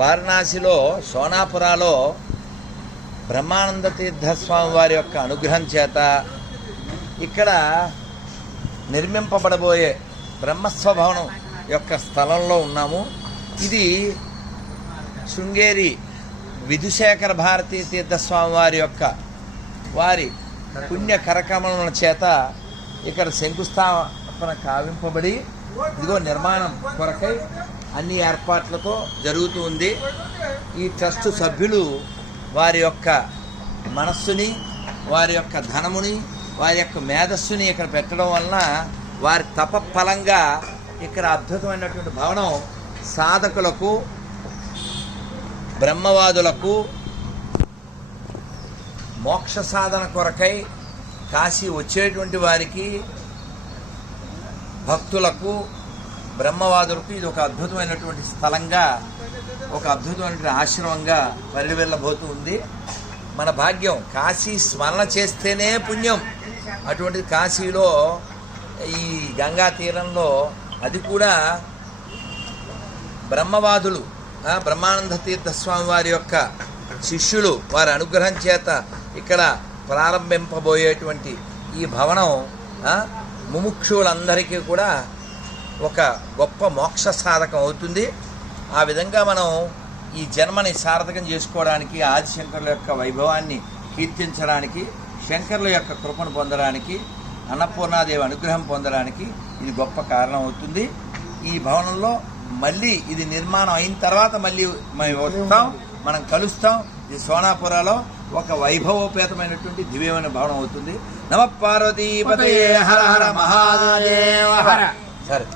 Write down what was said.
వారణాసిలో సోనాపురాలో బ్రహ్మానంద తీర్థస్వామి వారి యొక్క అనుగ్రహం చేత ఇక్కడ నిర్మింపబడబోయే బ్రహ్మస్వభవనం యొక్క స్థలంలో ఉన్నాము. ఇది శృంగేరి విధుశేఖర భారతీ తీర్థస్వామి వారి యొక్క పుణ్య కరకమల చేత ఇక్కడ శంకుస్థాపన కావింపబడి ఇదిగో నిర్మాణం కొరకై అన్ని ఏర్పాట్లతో జరుగుతూ ఉంది. ఈ ట్రస్ట్ సభ్యులు వారి యొక్క మనస్సుని, వారి యొక్క ధనముని, వారి యొక్క మేధస్సుని ఇక్కడ పెట్టడం వలన వారి తపఫలంగా ఇక్కడ అద్భుతమైనటువంటి భవనం సాధకులకు, బ్రహ్మవాదులకు, మోక్ష సాధన కొరకై కాశీ వచ్చేటువంటి వారికి, భక్తులకు, బ్రహ్మవాదులకు ఇది ఒక అద్భుతమైనటువంటి స్థలంగా, ఒక అద్భుతమైనటువంటి ఆశ్రమంగా పరివెళ్ళబోతూ ఉంది. మన భాగ్యం, కాశీ స్మరణ చేస్తేనే పుణ్యం. అటువంటి కాశీలో ఈ గంగా తీరంలో, అది కూడా బ్రహ్మవాదులు, బ్రహ్మానంద తీర్థస్వామి వారి యొక్క శిష్యులు, వారి అనుగ్రహం చేత ఇక్కడ ప్రారంభింపబోయేటువంటి ఈ భవనం ముముక్షువులందరికీ కూడా ఒక గొప్ప మోక్ష సాధకం అవుతుంది. ఆ విధంగా మనం ఈ జన్మని సార్థకం చేసుకోవడానికి, ఆదిశంకరుల యొక్క వైభవాన్ని కీర్తించడానికి, శంకరుల యొక్క కృపను పొందడానికి, అన్నపూర్ణాదేవి అనుగ్రహం పొందడానికి ఇది గొప్ప కారణం అవుతుంది. ఈ భవనంలో మళ్ళీ ఇది నిర్మాణం అయిన తర్వాత మళ్ళీ మేము వస్తాం, మనం కలుస్తాం. ఇది సోనాపురాలో ఒక వైభవోపేతమైనటువంటి దివ్యమైన భవనం అవుతుంది. నమ పార్వతీపతయే హర హర మహాదేవ హర. సరే.